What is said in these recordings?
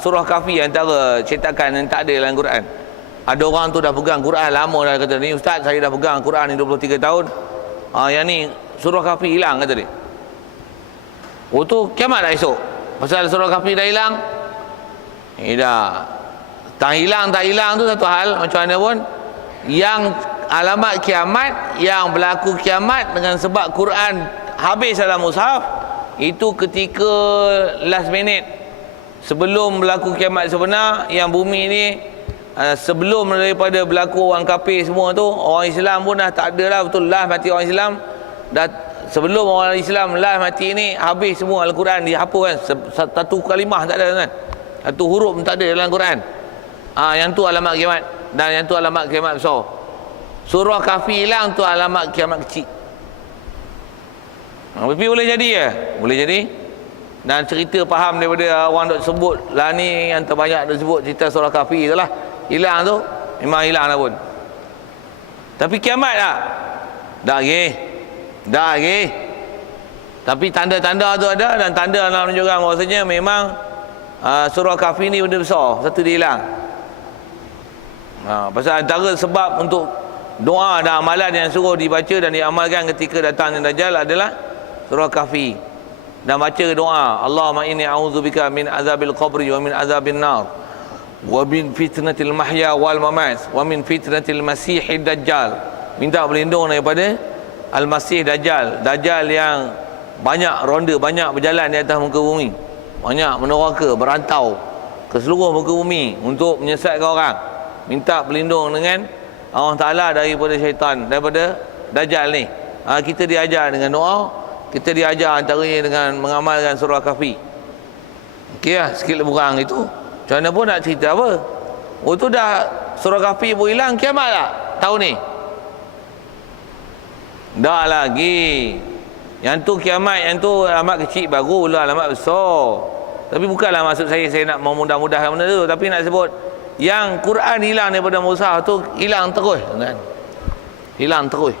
surah Kahfi antara cetakan yang tak ada dalam Quran. Ada orang tu dah pegang Quran lama dah, kata ni ustaz saya dah pegang Quran ni 23 tahun. Yang ni surah Kahfi hilang kata dia. Oh tu kiamat dah esok. Pasal surah Kahfi dah hilang. Dah. Tak hilang tu satu hal, macam mana pun yang alamat kiamat, yang berlaku kiamat dengan sebab Quran habis dalam mushaf, itu ketika last minute sebelum berlaku kiamat sebenar. Yang bumi ni sebelum daripada berlaku orang kafir semua tu, orang Islam pun dah tak ada lah, betul lah mati orang Islam dah. Sebelum orang Islam lah mati ni, habis semua Al-Quran dihapus kan. Satu kalimah tak ada kan, satu huruf tak ada dalam Quran. Yang tu alamat kiamat, dan yang tu alamat kiamat besar. Surah Kahfi hilang tu alamat kiamat kecil. Tapi boleh jadi ya, boleh jadi. Dan cerita faham daripada orang dok sebut lah ni, yang terbanyak dok sebut cerita surah Kahfi itulah. Hilang tu memang hilang dah pun. Tapi kiamat tak? Dah lagi. Tapi tanda-tanda tu ada, dan tanda nak menunjukkan bahawasanya memang surah Kahfi ni benda besar. Satu dia hilang. Pasal antara sebab untuk doa dan amalan yang suruh dibaca dan diamalkan ketika datangnya Dajjal adalah surah Kahfi. Dan baca doa, Allahumma inni a'udzubika min azabil qabri wa min azabin nar wa min fitnatil mahya wal mamat wa min fitnatil masihid dajjal. Minta berlindung daripada al-masih dajjal, dajjal yang banyak ronda, banyak berjalan di atas muka bumi, banyak meneraka, berantau ke seluruh muka bumi untuk menyesatkan orang. Minta berlindung dengan Allah Ta'ala daripada syaitan, daripada Dajjal ni. Kita diajar dengan doa, kita diajar antaranya dengan mengamalkan surah Kahfi. Okey lah, sikit lebih kurang itu. Macam mana pun nak cerita apa. Oh tu dah surah Kahfi pun hilang, kiamat tak tahun ni? Dah lagi. Yang tu kiamat, yang tu alamat kecil baru lah, alamat besar. Tapi bukanlah maksud saya nak memudah-mudahkan benda tu, tapi nak sebut yang Quran hilang daripada mushaf tu, hilang terus kan? Hilang terus.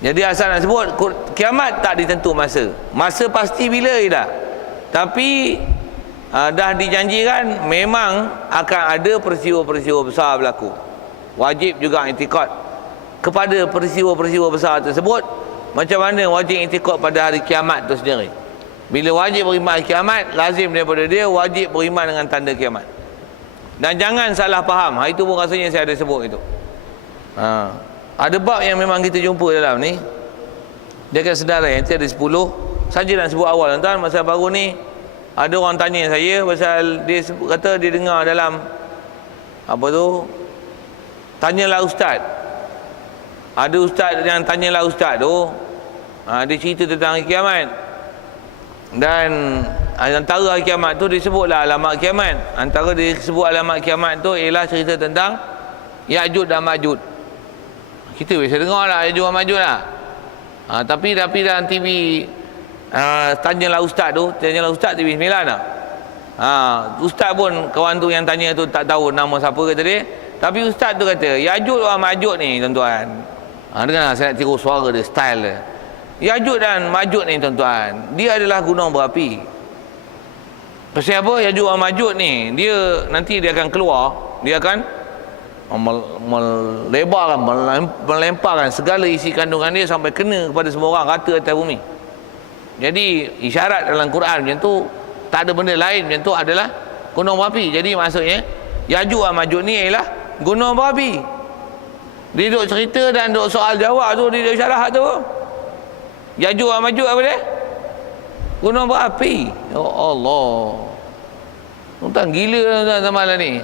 Jadi asal nak sebut kiamat tak ditentu masa pasti bila dah. Tapi dah dijanjikan memang akan ada peristiwa-peristiwa besar berlaku. Wajib juga i'tikad kepada peristiwa-peristiwa besar tersebut. Macam mana wajib i'tikad pada hari kiamat tu sendiri. Bila wajib beriman kiamat, lazim daripada dia wajib beriman dengan tanda kiamat. Dan jangan salah faham. Itu pun rasanya saya ada sebut itu. Ada bab yang memang kita jumpa dalam ni. Dia akan sedara yang ada 10 saja nak sebut awal tuan. Masa baru ni ada orang tanya saya pasal dia kata dia dengar dalam apa tu, tanyalah ustaz. Ada ustaz yang tanyalah ustaz tu, dia cerita tentang hari kiamat. Dan antara hari kiamat tu disebutlah alamat kiamat. Antara disebut alamat kiamat tu ialah cerita tentang Ya'juj dan Ma'juj. Kita biasa dengar lah Ya'juj dan Ma'juj lah. Tapi dalam TV tanyalah ustaz tu, tanyalah ustaz TV 9 lah. Ustaz pun kawan tu yang tanya tu tak tahu nama siapa kata dia. Tapi ustaz tu kata Ya'juj dan Ma'juj ni tuan-tuan. Dengar saya nak tiru suara dia, style dia. Ya'juj dan Ma'juj ni tuan-tuan, dia adalah gunung berapi. Pasal apa? Ya'juj dan Ma'juj ni, dia nanti dia akan keluar, dia akan melebarkan, melemparkan segala isi kandungan dia sampai kena kepada semua orang, rata atas bumi. Jadi isyarat dalam Quran macam tu, tak ada benda lain macam tu adalah gunung berapi. Jadi maksudnya Ya'juj dan Ma'juj ni ialah gunung berapi. Dia duduk cerita dan duduk soal jawab tu, dia duduk syarah tu. Ya'juj dan Ma'juj apa dia? Gunung berapi. Ya Allah. Tuan gila tuan zaman ni.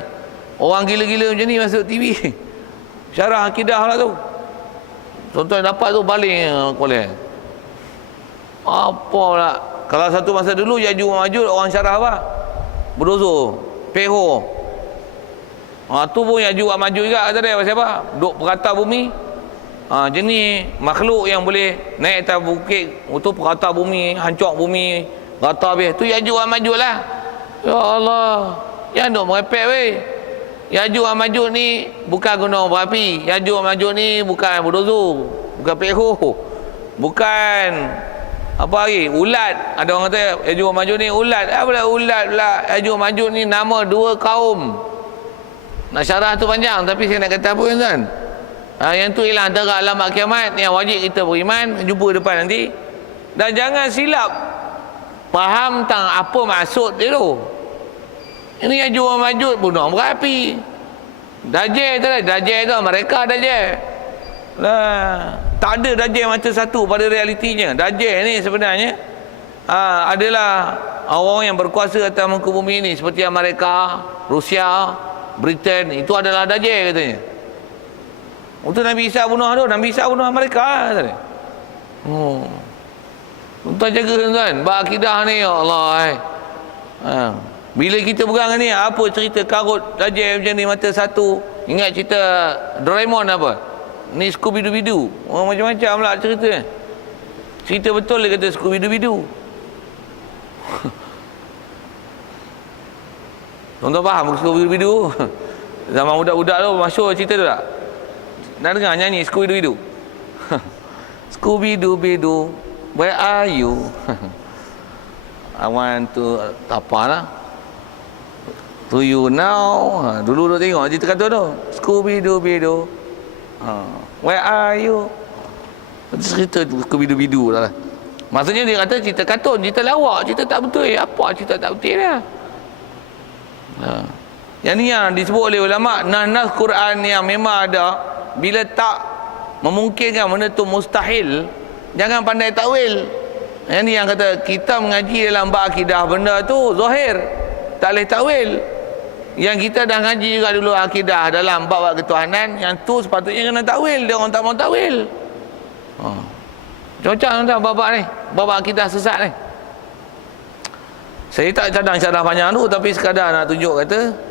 Orang gila-gila macam ni masuk TV. Syarah akidah lah tu. Tuan-tuan dapat tu baling kepala. Apa pula? Kalau satu masa dulu Ya'juj dan Ma'juj orang syarah apa? Berdozo, peho. Tu pun Ya'juj dan Ma'juj juga kata dia pasal apa? Duk perata bumi. Jenis makhluk yang boleh naik atas bukit, itu perata bumi, hancur bumi, rata habis. Tu Ya'juj dan Ma'juj lah. Ya Allah, yang duk merepek weh. Ya'juj dan Ma'juj ni bukan gunung berapi. Ya'juj dan Ma'juj ni bukan bulldozer, bukan peho, bukan Apa lagi? Ulat. Ada orang kata Ya'juj wa Ma'juj ni ulat. Apa ulat pula? Ya'juj wa Ma'juj ni nama dua kaum. Nak syarah tu panjang, tapi saya nak kata apa tuan? Yang tu ialah antara alamat kiamat yang wajib kita beriman. Jumpa depan nanti. Dan jangan silap faham tentang apa maksud dia tu. Ini Ya'juj wa Ma'juj bunuh berapi. Dajjal tu lah, Dajjal tu mereka Dajjal. Lah, tak ada Dajjal macam satu pada realitinya. Dajjal ni sebenarnya adalah orang yang berkuasa atas muka bumi ini, seperti Amerika, Rusia, Britain. Itu adalah Dajjal katanya. Untuk Nabi Isa bunuh tu, Nabi Isa bunuh Amerika katanya. Tuan jaga tuan, berakidah ni ya Allah. Bila kita pegang ni, apa cerita karut Dajjal macam ni mata satu. Ingat cerita Doraemon apa? Ni Scooby-Doo. Macam-macam lah cerita. Cerita betul dia kata Scooby-Doo. Tuan-tuan faham Scooby-Doo? Zaman budak-budak tu masyhur cerita tu tak? Nak dengar nyanyi Scooby-Doo? Scooby-Doo, where are you? I want to apa lah? To you now. Dulu tu tengok cerita kartun tu. Scooby-Doo. Where are you? Cerita Scooby-Doo lah. Maksudnya dia kata cerita kartun, cerita lawak, cerita tak betul. Apa cerita tak betul lah? Yang ni yang disebut oleh ulama nas Quran yang memang ada. Bila tak memungkinkan benda tu mustahil, jangan pandai takwil. Yang ni yang kata kita mengaji dalam bab akidah, benda tu zahir, tak boleh takwil. Yang kita dah ngaji juga dulu akidah dalam bab ketuhanan, yang tu sepatutnya kena takwil. Dia orang tak mau takwil. Macam-macam tuan bab ni, bab akidah sesat ni. Saya tak cadang syarah panjang tu, tapi sekadar nak tunjuk kata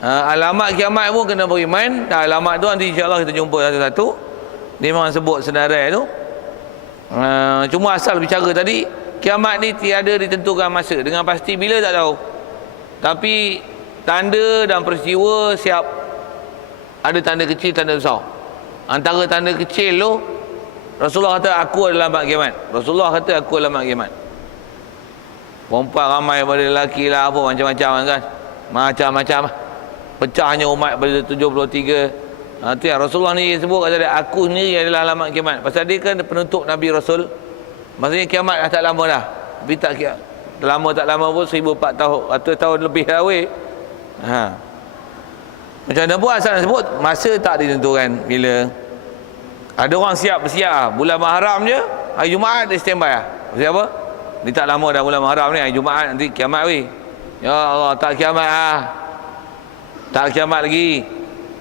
alamat kiamat pun kena beriman. Alamat tu nanti insya-Allah kita jumpa satu-satu. Dia memang sebut senarai tu. Cuma asal bicara tadi, kiamat ni tiada ditentukan masa dengan pasti bila tak tahu. Tapi tanda dan peristiwa siap. Ada tanda kecil, tanda besar. Antara tanda kecil tu, Rasulullah kata aku adalah alamat kiamat. Rasulullah kata aku adalah alamat kiamat. Perempuan ramai pada lelaki lah, apa macam-macam kan. Macam-macam. Pecahnya umat pada 73. Itu yang Rasulullah ni sebut kata dia, aku sendiri adalah alamat kiamat. Pasal dia kan penutup Nabi Rasul. Maksudnya kiamat dah tak lama dah. Tapi tak lama pun 1400 tahun lebih dah weh. Macam mana pun asal nak sebut, masa tak ditentukan bila. Ada orang bersiap bulan Muharram je, hari Jumaat dia standby lah. Bersiap apa? Ni tak lama dah bulan Muharram ni, hari Jumaat nanti kiamat weh. Ya Allah, tak kiamat lah. Tak kiamat lagi.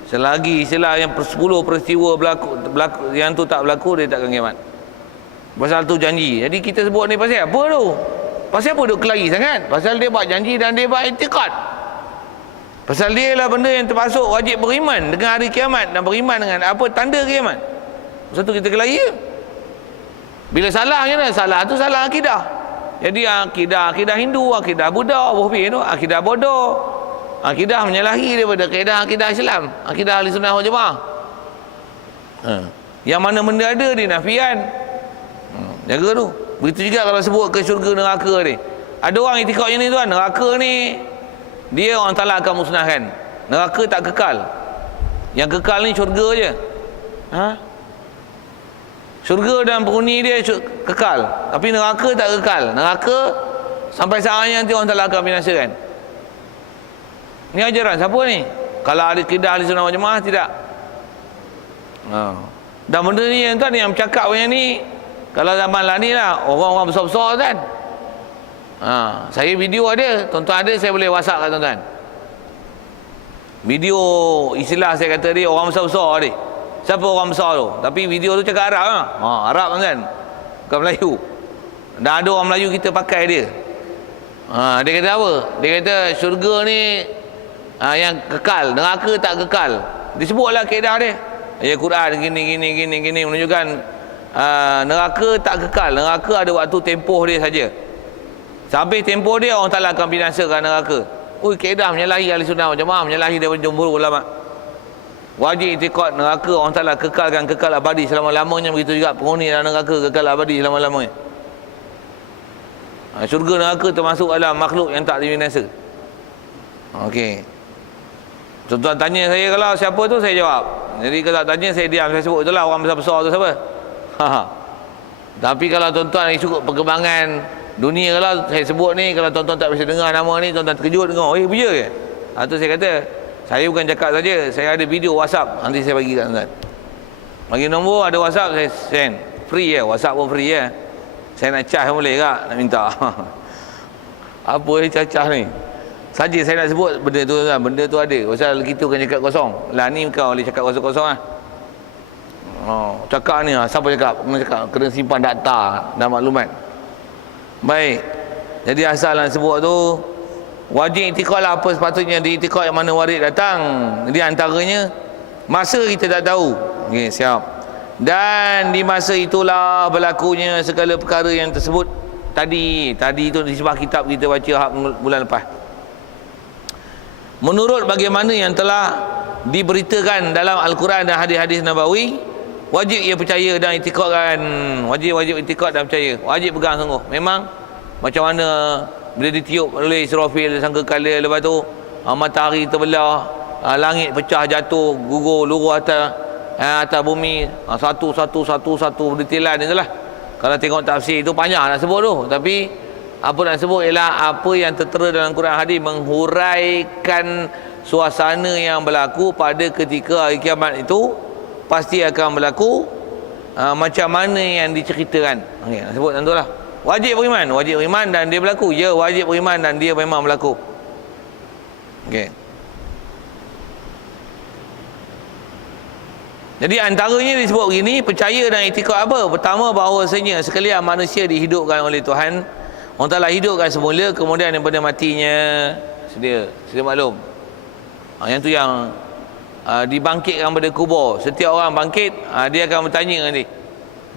Selagi yang 10 peristiwa berlaku yang tu tak berlaku, dia takkan kiamat. Pasal tu janji. Jadi kita sebut ni pasal apa tu? Pasal apa duk kelari sangat? Pasal dia buat janji dan dia buat i'tiqad. Pasal dia lah benda yang termasuk wajib beriman dengan hari kiamat dan beriman dengan apa tanda kiamat. Pasal tu kita kelari. Bila salahnya dah, salah tu salah akidah. Jadi akidah Hindu, akidah Buddha, tu akidah bodoh. Akidah menyalahi daripada akidah Islam, akidah Ahli Sunnah wal Jamaah. Yang mana benda ada dinafikan. Jaga tu. Begitu juga kalau sebut ke syurga neraka ni. Ada orang itikad ni tuan, neraka ni dia orang Taala akan musnahkan. Neraka tak kekal. Yang kekal ni syurga je. Syurga dan penghuni dia kekal, tapi neraka tak kekal. Neraka sampai saatnya nanti orang Taala akan binasakan. Ni ajaran siapa ni? Kalau ada akidah Ahli Sunnah wal Jamaah tidak. Dan benda ni tuan yang bercakap yang ni, kalau zaman lah ni lah orang-orang besar-besar kan. Saya video ada, tuan-tuan ada, saya boleh WhatsApp kat tuan-tuan. Video istilah saya kata dia orang besar-besar dia. Siapa orang besar tu? Tapi video tu cakap Arab lah. Arab kan, bukan Melayu. Dan ada orang Melayu kita pakai dia. Dia kata apa? Dia kata syurga ni yang kekal, neraka tak kekal. Disebutlah kaedah dia. Ayat Quran gini menunjukkan neraka tak kekal. Neraka ada waktu tempoh dia saja. Sampai tempoh dia orang Taala akan binasakan neraka. Kaedah menyalahi Ahli Sunnah wal Jamaah, menyalahi daripada jumhur ulama. Wajib itikad neraka orang Taala kekal abadi selama-lamanya. Begitu juga penghuni dalam neraka kekal abadi selama-lamanya. Syurga neraka termasuk dalam makhluk yang tak binasa. Okey. Tuan-tuan tanya saya kalau siapa tu, saya jawab. Jadi kalau tak tanya, saya diam, saya sebut itulah orang besar-besar tu siapa. Tapi kalau tuan-tuan ikut perkembangan dunia, kalau saya sebut ni, kalau tuan-tuan tak bisa dengar nama ni, tuan-tuan terkejut dengar, ya ke? Tu saya kata, saya bukan cakap saja, saya ada video WhatsApp, nanti saya bagi kat tuan-tuan. Bagi nombor, ada WhatsApp, saya send. Free ya, WhatsApp pun free ya. Saya nak charge boleh tak? Nak minta. Apa cacah ni? Saja saya nak sebut benda tu kan, benda tu ada. Pasal kita kan cakap kosong. Lah ni kau boleh cakap kosong-kosong lah. Cakap ni siapa cakap? Kena simpan data dan maklumat. Baik. Jadi asal nak sebut tu, wajib itikad lah apa sepatutnya diitikad yang mana warid datang. Jadi antaranya masa kita tak tahu. Okey, siap. Dan di masa itulah berlakunya segala perkara yang tersebut tadi itu di sebuah kitab kita baca bulan lepas. Menurut bagaimana yang telah diberitakan dalam Al-Quran dan hadis-hadis Nabawi, wajib ia percaya dan itikadkan. Wajib itikad dan percaya. Wajib pegang sungguh. Memang macam mana bila ditiup oleh Israfil sangkakala, lepas tu matahari terbelah, langit pecah jatuh, gugur luruh atas bumi, satu berdetilan itulah. Kalau tengok tafsir itu panjang nak sebut tu, tapi apa nak sebut ialah apa yang tertera dalam Quran hadis menghuraikan suasana yang berlaku pada ketika hari kiamat itu pasti akan berlaku macam mana yang diceritakan. Okey, nak sebut tentulah. Wajib beriman dan dia berlaku. Ya, wajib beriman dan dia memang berlaku. Okey. Jadi antaranya disebut begini, percaya dan itikad apa? Pertama, bahawasanya sekalian manusia dihidupkan oleh Tuhan. Allah Ta'ala hidupkan semula, kemudian daripada matinya sedia maklum. Yang tu yang dibangkitkan pada kubur. Setiap orang bangkit, dia akan bertanya nanti.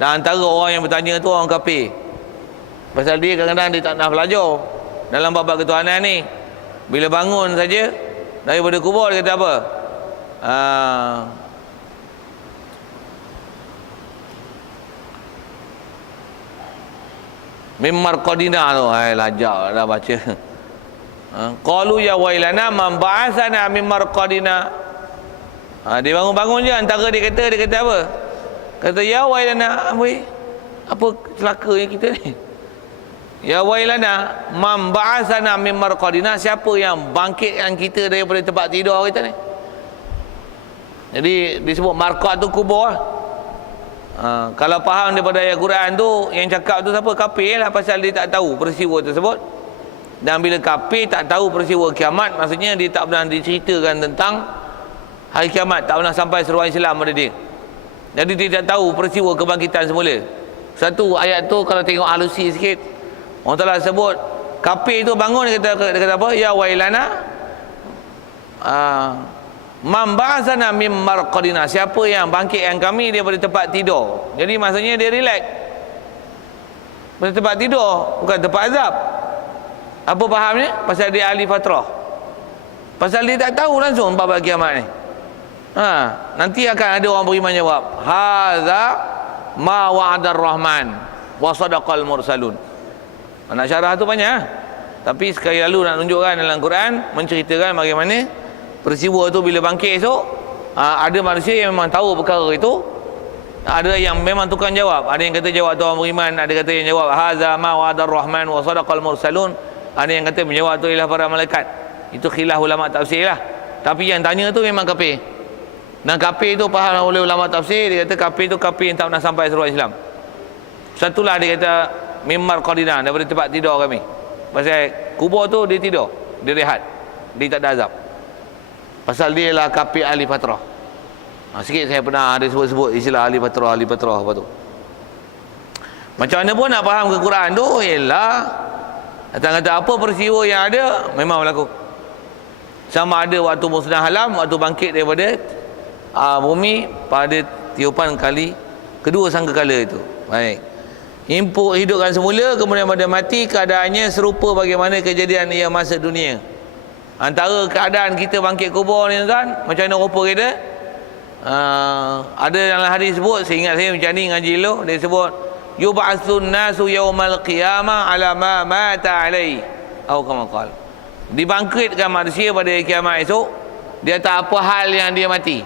Dan antara orang yang bertanya tu orang kafir. Pasal dia kadang-kadang dia tak nak belajar dalam bab ketuhanan ni. Bila bangun saja daripada kubur, dia kata apa? Mimar qadina tu, lajak dah baca. Qalu ya wailana man ba'athana mimar qadina. Dia bangun-bangun je, antara dia kata apa? Kata ya wailana, apa celakanya kita ni? Ya wailana man ba'athana mimar qadina, siapa yang bangkitkan kita daripada tempat tidur kita ni? Jadi disebut marqad tu kubur lah. Kalau faham daripada ayat Quran tu, yang cakap tu siapa? Kafir lah, pasal dia tak tahu peristiwa tersebut. Dan bila kafir tak tahu peristiwa kiamat, maksudnya dia tak pernah diceritakan tentang hari kiamat, tak pernah sampai seruan Islam pada dia. Jadi dia tak tahu peristiwa kebangkitan semula. Satu ayat tu kalau tengok alusi sikit, Allah Ta'ala sebut kafir tu bangun, dia kata apa? Ya wailana man ba'athana mim marqadina, siapa yang bangkitkan kami daripada tempat tidur. Jadi maksudnya dia relax pada tempat tidur, bukan tempat azab. Apa fahamnya? Pasal dia ahli fatrah, pasal dia tak tahu langsung bab kiamat ni. Nanti akan ada orang beriman jawab, hadza ma wa'adar rahman wa sadaqal mursalun. Nak syarah tu banyak, tapi sekali lalu nak tunjukkan dalam Quran menceritakan bagaimana peristiwa tu bila bangkit esok. Ada manusia yang memang tahu perkara itu, ada yang memang tukang jawab. Ada yang kata jawab tu orang beriman, ada kata yang jawab hadza ma wa'adar rahman wa sadaqal mursalun, ada yang kata menjawab tu ialah para malaikat. Itu khilaf ulama tafsir lah. Tapi yang tanya tu memang kafir. Dan kafir tu faham oleh ulama tafsir, dia kata kafir tu kafir yang tak pernah sampai seruan Islam. Satulah dia kata mimar qadina, daripada tempat tidur kami. Pasal kubur tu dia tidur, dia rehat, dia tak ada azab. Pasal dia lah kafir ahli fatrah. Sikit saya pernah ada sebut-sebut istilah ahli fatrah apa tu. Macam mana pun nak faham ke Quran tu, ialah datang kata apa peristiwa yang ada memang berlaku. Sama ada waktu musnah alam, waktu bangkit daripada bumi pada tiupan kali kedua sangkakala itu. Baik. Hidupkan semula, kemudian pada mati, keadaannya serupa bagaimana kejadian ia masa dunia. Antara keadaan kita bangkit kubur ni tuan, macam mana rupa kita? Ada dalam hadis sebut, saya ingat saya macam ni ngaji dulu, dia sebut yub'atsun nasu yaumal qiyamah ala ma mata alaihi atau kama qala. Dibangkitkan manusia pada kiamat esok di atas apa hal yang dia mati.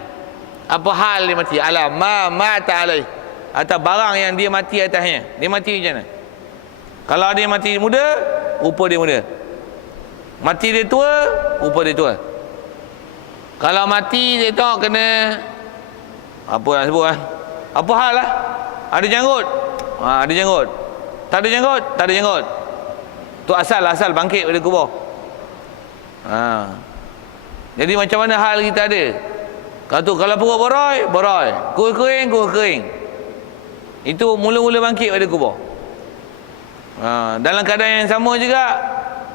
Apa hal dia mati? Ala ma mata alaihi, atas barang yang dia mati atasnya. Dia mati macam mana? Kalau dia mati muda, rupa dia muda. Mati dia tua, rupa dia tua. Kalau mati dia tengok kena apa nak sebut kan? Apa hal lah? Ada janggut. Ada janggut. Tak ada janggut, tak ada janggut. Tu asal bangkit pada kubur. Jadi macam mana hal kita ada? Kalau perut boroi, kuih kering. Itu mula-mula bangkit pada kubur. Dalam keadaan yang sama juga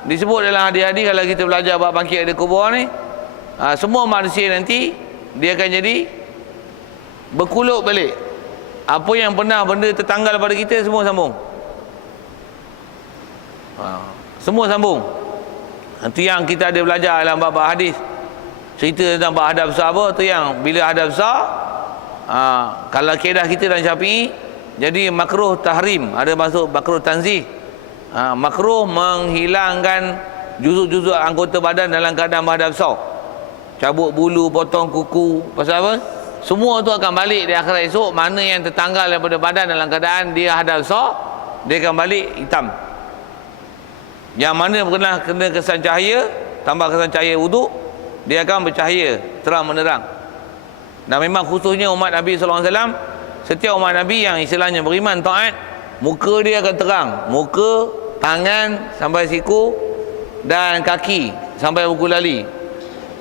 disebut dalam hadis-hadis kalau kita belajar bab bangkit pada kubur ni, semua manusia nanti dia akan jadi berkuluk balik. Apa yang pernah benda tertanggal pada kita semua sambung. Semua sambung. Itu yang kita ada belajar dalam bab hadis. Cerita tentang bab hadap besar apa tu, yang bila hadap besar, kalau kaedah kita dan Syafi'i, jadi makruh tahrim, ada masuk makruh tanzih. Makruh menghilangkan juzuk-juzuk anggota badan dalam keadaan hadap besar. Cabut bulu, potong kuku. Pasal apa? Semua tu akan balik di akhirat esok. Mana yang tertanggal daripada badan dalam keadaan dia hadap besar, dia akan balik hitam. Yang mana pernah kena kesan cahaya, tambah kesan cahaya wuduk, dia akan bercahaya terang menerang. Dan memang khususnya umat Nabi SAW, setiap umat Nabi yang istilahnya beriman taat, muka dia akan terang. Muka, tangan sampai siku, dan kaki sampai buku lali.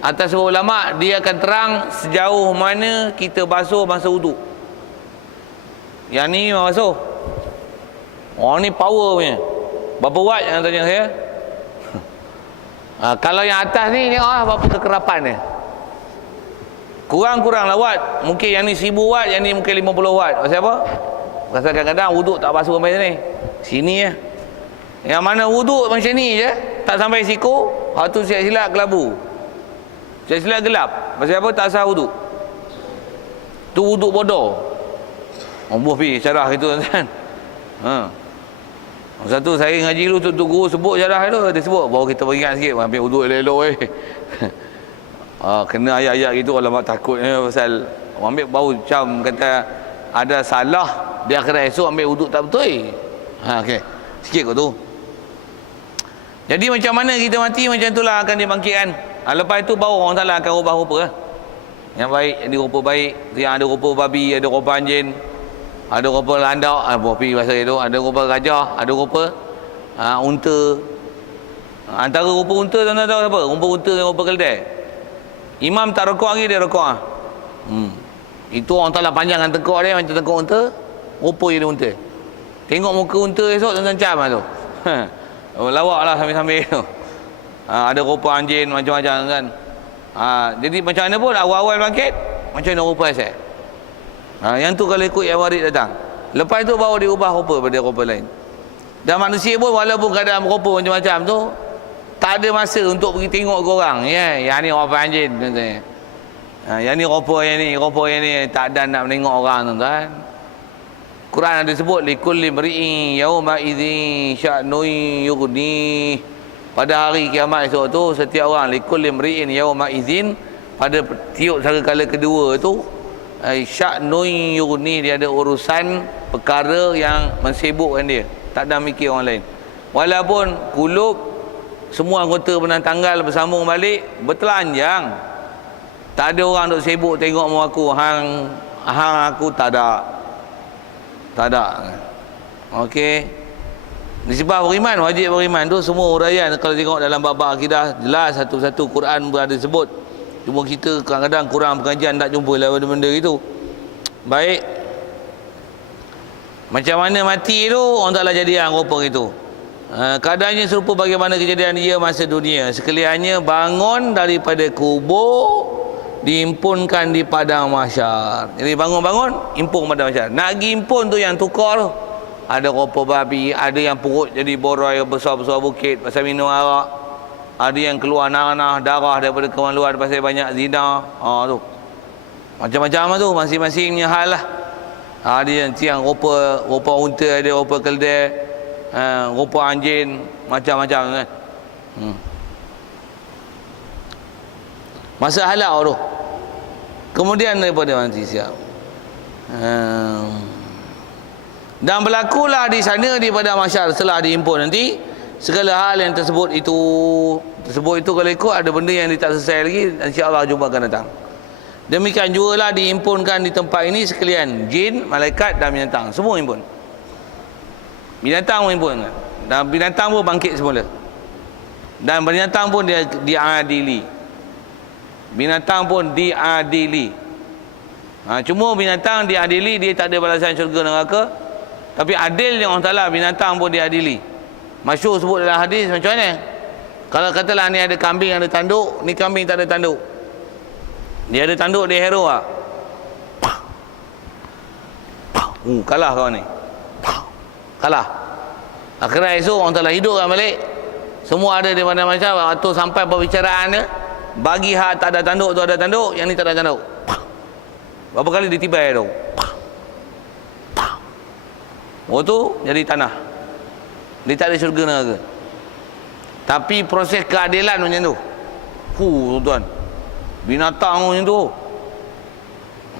Atas sebab ulama, dia akan terang sejauh mana kita basuh masa wuduk. Yang ni memang basuh. Ni power punya. Berapa watt yang tanya saya? Kalau yang atas ni tengoklah berapa kekerapan dia. Kurang-kurang lah watt. Mungkin yang ni 1000 watt, yang ni mungkin 50 watt. Pasal apa? Pasal kadang-kadang wuduk tak basuh sampai sini. Sini ya. Yang mana wuduk macam ni je, tak sampai siku, tu silap kelabu. Silap gelap. Pasal apa? Tak sah wuduk. Tu wuduk bodoh. Buah pergi syarah gitu kan. Satu saya ngaji dulu, tu guru sebut syarah tu, dia sebut baru kita beringat sikit, ambil wuduk elok-elok kena ayat-ayat gitu, alamak takutnya pasal ambil baru macam kata ada salah di akhirat esok ambil wuduk tak betul. Okey. Sikit kot tu. Jadi macam mana kita mati, macam itulah akan dibangkitkan. Lepas itu baru orang Taala akan ubah rupa. Yang baik jadi rupa baik, yang ada rupa babi, ada rupa anjing, ada rupa landak, bopi bahasa itu, ada rupa gajah, ada rupa unta. Antara rupa unta tuan-tuan tahu apa? Rupa unta dengan rupa keledai. Imam tak rokok lagi, dia rokok Itu orang Taala panjangkan tekuk dia macam tekuk unta, rupa dia unta. Tengok muka unta esok tuan-tuan cam tu. Lawak lah sambil-sambil tu. Ada rupa anjing macam-macam kan. Jadi macam mana pun awal-awal bangkit, macam mana rupa asal. Yang tu kalau ikut yang warid datang. Lepas tu baru diubah rupa pada rupa lain. Dan manusia pun walaupun keadaan rupa macam-macam tu, tak ada masa untuk pergi tengok ke orang. Yang ni rupa anjing contohnya. Yang ni rupa yang ni tak ada nak menengok orang tuan-tuan. Quran ada sebut likulli mri'in yauma idzin sya'nun yughni. Pada hari kiamat esok tu, setiap orang likulli mri'in yauma idzin, pada tiup sangkakala kedua tu, sya'nun yughni, dia ada urusan perkara yang mensibukkan dia, tak ada mikir orang lain. Walaupun kulub semua anggota pernah tanggal bersambung balik, bertelanjang, tak ada orang duk sibuk tengok mu aku, hang aku tak ada. Okey. Nisbah beriman, wajib beriman tu semua uraian kalau tengok dalam bab akidah jelas satu-satu Quran berada sebut. Cuma kita kadang-kadang kurang pengajian tak jumpa lah benda-benda itu. Baik. Macam mana mati tu orang Taala jadi yang rupa itu. Keadaannya serupa bagaimana kejadian dia masa dunia. Sekaliannya bangun daripada kubur, diimpunkan di padang mahsyar. Jadi bangun-bangun impun padang mahsyar. Nak pergi impun tu yang tukar tu. Ada rupa babi, ada yang perut jadi boroi besar-besar bukit pasal minum arak. Ada yang keluar nanah darah daripada kemaluan pasal banyak zina. Tu. Macam-macam tu, masing-masingnya hal lah. Dia yang rupa unta ada, rupa keldai, rupa anjing, macam-macam kan. Masa halau tu. Kemudian daripada nanti siap. Dan berlakulah di sana di pada masyarakat setelah diimpun nanti segala hal yang tersebut itu kalau ikut ada benda yang dia tak selesai lagi, insya-Allah jumpa akan datang. Demikian jugalah diimpunkan di tempat ini sekalian jin, malaikat dan binatang, semua impun. Binatang pun impun, dan binatang pun bangkit semula. Dan binatang pun dia diadili. Binatang pun diadili. Cuma binatang diadili, dia tak ada balasan syurga neraka. Tapi adilnya Allah Ta'ala, binatang pun diadili. Masyhur sebut dalam hadis macam mana? Kalau katalah ni ada kambing ada tanduk, ni kambing tak ada tanduk. Dia ada tanduk, dia hero lah. Kalah kawan ni. Kalah. Akhirnya esok orang Ta'ala hidupkan balik. Semua ada di mana-mana. Waktu sampai perbicaraan dia, bagi hak tak ada tanduk tu ada tanduk, yang ni tak ada tanduk. Berapa kali ditibai tu? Oh tu jadi tanah. Dia tak ada syurga neraka. Tapi proses keadilan macam tu. Tuan. Binatang macam tu.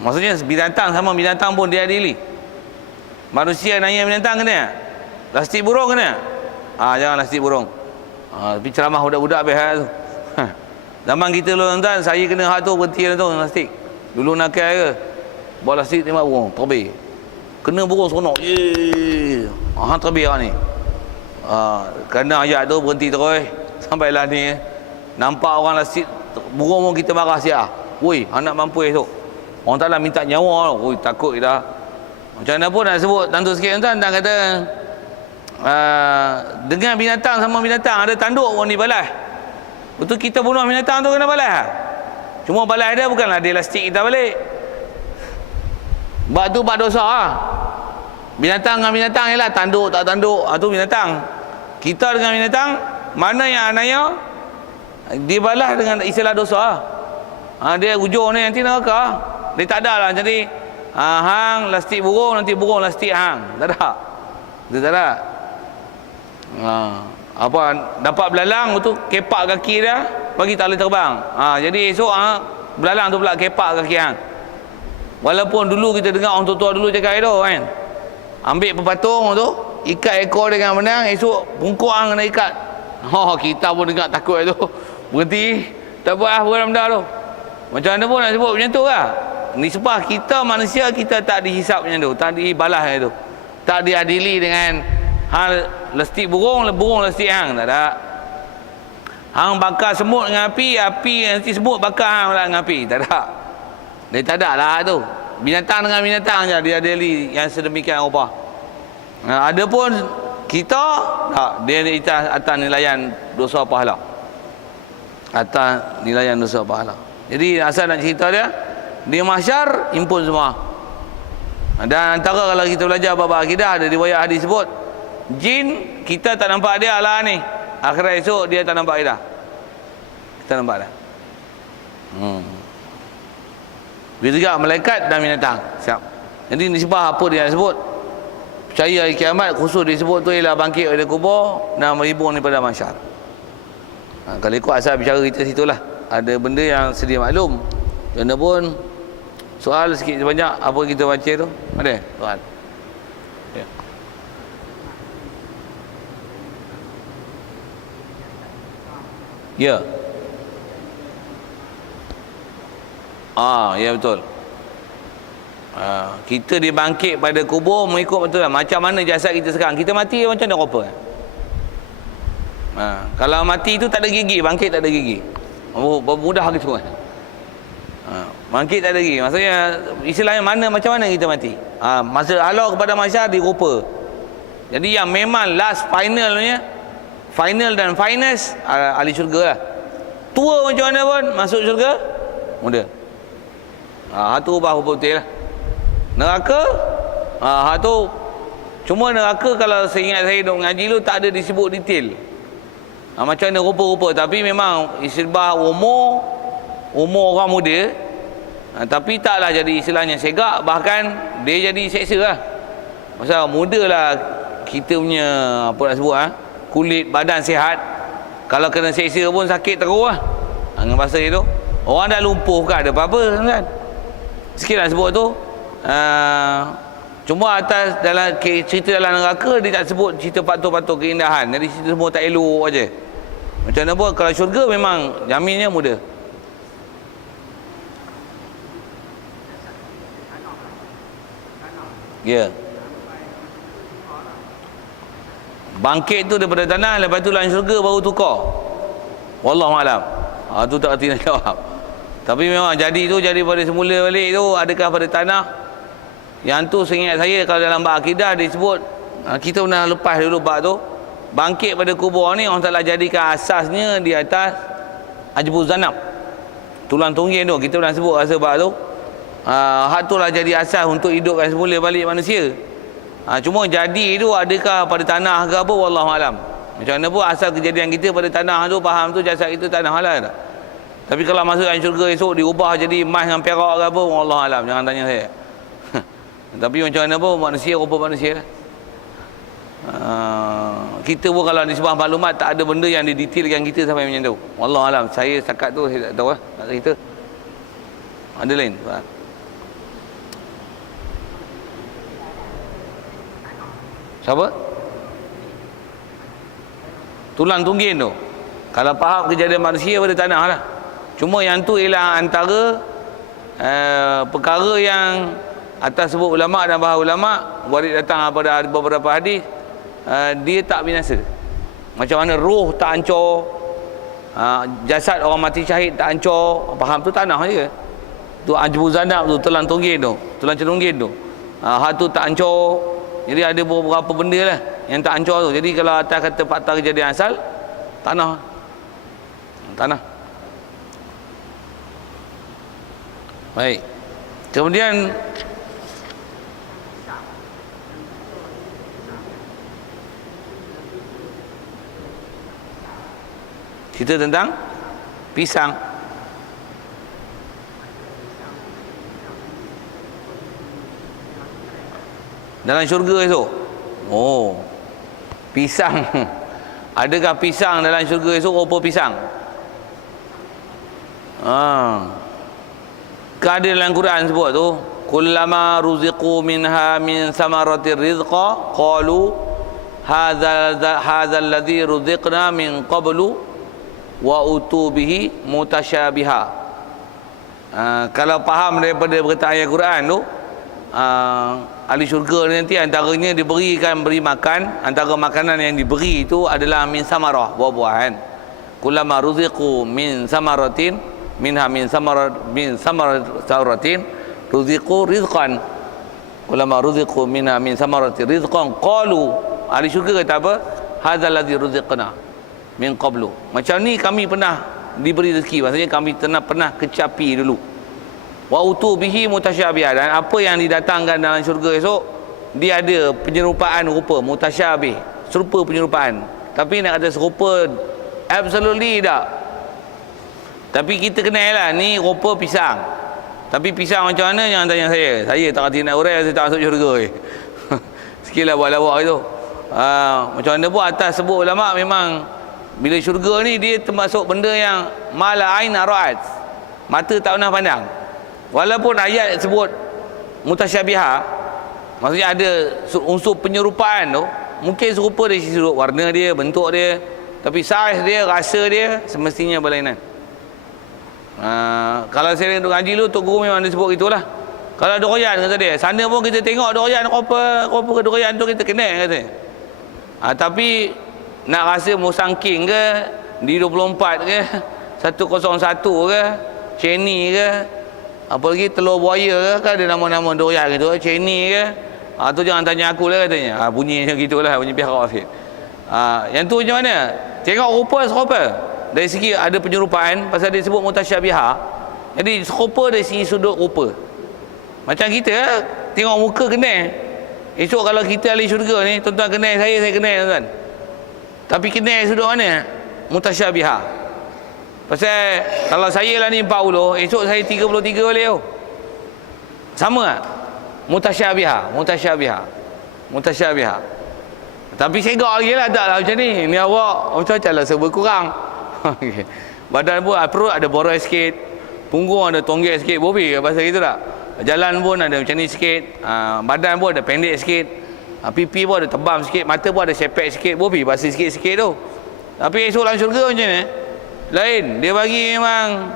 Maksudnya binatang sama binatang pun dia adili. Manusia nanya binatang kena? Lastik burung kena? Jangan lastik burung. Tapi ceramah budak-budak behar tu. Zaman kita dulu tuan, saya kena hak tu berhenti tu lastik. Dulu nakal ke? Bawa lastik tembak burung, terbih. Kena burung seronok. Terbih lah ni. Kerana ayat tu berhenti terus. Sampailah ni. Nampak orang lastik burung pun kita marah siap. Woi, anak mampu esok. Orang Ta'ala minta nyawa. Woi, takut dah. Macam mana pun nak sebut tentu sikit tuan, dan kata dengan binatang sama binatang ada tanduk pun dibalas. Betul kita bunuh binatang tu kena balas. Cuma balas dia bukanlah dia lastik kita balik. Bab tu bab dosa lah. Binatang dengan binatang ialah tanduk tak tanduk, tu binatang. Kita dengan binatang, mana yang anaya dibalas dengan istilah dosa. Dia ujung ni nanti neraka. Dia tak ada lah. Jadi hang lastik burung, nanti burung lastik hang. Tak ada. Dia tak ada. Apa dapat belalang tu kepak kaki dia, bagi tak boleh terbang. Jadi esok belalang tu pula kepak kaki hang. Walaupun dulu kita dengar orang tua-tua dulu cakap itu kan. Ambil pepatung tu, ikat ekor dengan benang, esok bungkuk hang kena ikat. Kita pun dengar takut itu. Berhenti, tak buat program dah tu. Macam mana pun nak sebut macam tu lah. Nisbah kita manusia, kita tak dihisap macam tu, tak dibalas macam tu. Tak diadili dengan hal lastik burung lastik hang, tak ada. Hang bakar semut dengan api nanti semut bakar hang pula dengan api, tak ada. Dia tak ada lah tu. Binatang dengan binatang je dia adili yang sedemikian rupa. Ada pun kita tak, dia atas nilaian dosa pahala. Atas nilaian dosa pahala. Jadi asal nak cerita dia, di mahsyar impun semua. Dan antara kalau kita belajar bab akidah, ada riwayat hadis sebut jin kita tak nampak dia lah ni. Akhirat esok dia tak nampak kita. Kita nampak dah. Begitu juga malaikat dan binatang. Siap. Jadi nisbah apa dia sebut? Percaya hari kiamat khusus disebut tu ialah bangkit dari kubur dan meribung daripada mahsyar. Kalau ikut asal bicara kita situlah. Ada benda yang sedia maklum. Kerana pun soal sikit sebanyak apa kita baca tu. Ada soal? Ya. Ya. Ya betul. Kita dibangkit pada kubur mengikut betul lah. Macam mana jasad kita sekarang. Kita mati macam mana rupa. Kalau mati tu tak ada gigi, bangkit tak ada gigi. Mudah gitu kan. Bangkit tak ada gigi. Maksudnya istilahnya macam mana kita mati. Masa halau kepada masyarakat dirupa. Jadi yang memang last finalnya, final dan finest ahli syurga lah. Tua macam mana pun masuk syurga muda. Tu ubah rupa betul lah. Neraka tu cuma neraka kalau saya ingat saya duk mengaji tu tak ada disebut detail. Macam mana rupa-rupa, tapi memang isbah umur orang muda Tapi taklah jadi istilahnya segak, bahkan dia jadi seksa lah. Pasal muda lah kita punya apa nak sebut kulit badan sihat, kalau kena seksa pun sakit terus lah. Dengan bahasa itu, orang dah lumpuh kan ada apa-apa kan. Sikit nak sebut tu. Cuma atas dalam cerita dalam neraka dia tak sebut cerita patut-patut keindahan. Jadi cerita semua tak elok aja. Macam mana pun kalau syurga memang jaminnya muda. Ya. Bangkit tu daripada tanah, lepas tu dalam syurga baru tukar. Wallahualam. Tu tak erti nak jawab. Tapi memang jadi tu jadi pada semula balik tu, adakah pada tanah? Yang tu seingat saya kalau dalam bab akidah disebut, kita pernah lepas dulu bab tu, bangkit pada kubur ni orang Taala jadikan asasnya di atas ajbuz zanab, tulang tungging tu. Kita pernah sebut rasa bab tu. Hak tu lah jadi asas untuk hidupkan semula balik manusia. Cuma jadi tu adakah pada tanah ke apa, wallahualam. Macam mana pun asal kejadian kita pada tanah tu, faham tu jasad kita tanah lah tak? Tapi kalau masuk dalam syurga esok diubah jadi emas dengan perak ke apa, wallahualam, jangan tanya saya. Tapi macam mana pun manusia rupa manusia lah. Kita pun kalau di sebuah maklumat tak ada benda yang didetailkan kita sampai macam tu. Wallahualam, saya setakat tu saya tak tahu lah, tak cerita. Ada lain? Siapa? Tulang tungging tu. Kalau faham kejadian manusia pada tanah lah. Cuma yang tu ialah antara perkara yang atas sebut ulama' dan bahas ulama' warid datang pada beberapa hadis, dia tak binasa. Macam mana roh tak hancur, jasad orang mati syahid tak hancur, faham tu tanah je. Tu ajbuz zanab tu, tulang tungging tu, tulang celungging tu, hak tu tak hancur. Jadi ada beberapa benda lah yang tak hancur tu. Jadi kalau atas kata fakta kejadian asal, tanah. Baik. Kemudian cerita tentang pisang. Dalam syurga esok. Pisang. Adakah pisang dalam syurga esok rupa pisang? Ada dalam Quran sebut tu, kullama ruziqu minha min samaratir rizqa qalu hadzal ladzi ruziqna min qablu wa utu bihi mutasyabiha. Kalau faham daripada perkataan ayat Quran tu, ahli syurga ni nanti antaranya beri makan, antara makanan yang diberi itu adalah min samarah, buah-buahan. Kullama ruziqu min samaratin minha min samaratin ruziqu rizqan. Kullama ruziqu minha min samaratin rizqan qalu, ahli syurga kata apa? Hadzal ladzi ruziqna min qablu. Macam ni kami pernah diberi rezeki, maksudnya kami pernah kecapi dulu. Wa utu bihi mutasyabiha, dan apa yang didatangkan dalam syurga esok dia ada penyerupaan rupa mutasyabih, serupa penyerupaan. Tapi nak kata serupa absolutely tak. Tapi kita kenal lah ni rupa pisang. Tapi pisang macam mana jangan tanya saya. Saya tak reti nak urai, saya tak masuk syurga. Sikitlah buat lawak itu. Macam mana pun atas sebut ulama' memang bila syurga ni dia termasuk benda yang mala ain ra'at, mata tak pernah pandang. Walaupun ayat sebut mutasyabiha, maksudnya ada unsur penyerupaan tu, mungkin serupa dari sisi warna dia, bentuk dia, tapi saiz dia, rasa dia semestinya berlainan. Kalau saya duduk ngaji dulu, Tok Guru memang dia sebut gitulah. Kalau durian kata dia, sana pun kita tengok durian rupa ke durian tu kita kenal kata. Tapi nak rasa musangking ke, D24 ke, 101 ke, Cheney ke, apa lagi telur buaya ke, kan ada nama-nama durian gitu, Cheney ke, tu jangan tanya aku lah katanya. Bunyi macam gitulah, bunyi pihak awak. Yang tu macam mana? Tengok rupa serupa. Dari segi ada penyerupaan, pasal dia sebut mutasyabiha. Jadi serupa dari segi sudut rupa. Macam kita tengok muka kenal. Esok kalau kita ahli syurga ni, tuan-tuan kenal saya kenal tuan-tuan. Tapi kenal sudut mana? Mutasyabiha. Pasal kalau saya lah ni 40, esok saya 33 balik tu. Sama tak? Mutasyabiha. Tapi segak lagi lah, tak lah macam ni. Ni awak macam lah serba kurang. Badan pun, perut ada boroi sikit, punggung ada tonggek sikit, bobi pasal gitu tak? Jalan pun ada macam ni sikit, badan pun ada pendek sikit, pipi pun ada tebam sikit, mata pun ada sepek sikit, bobi pasal sikit-sikit tu. Tapi esok dalam syurga macam ni lain. Dia bagi memang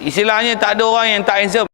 istilahnya tak ada orang yang tak handsome.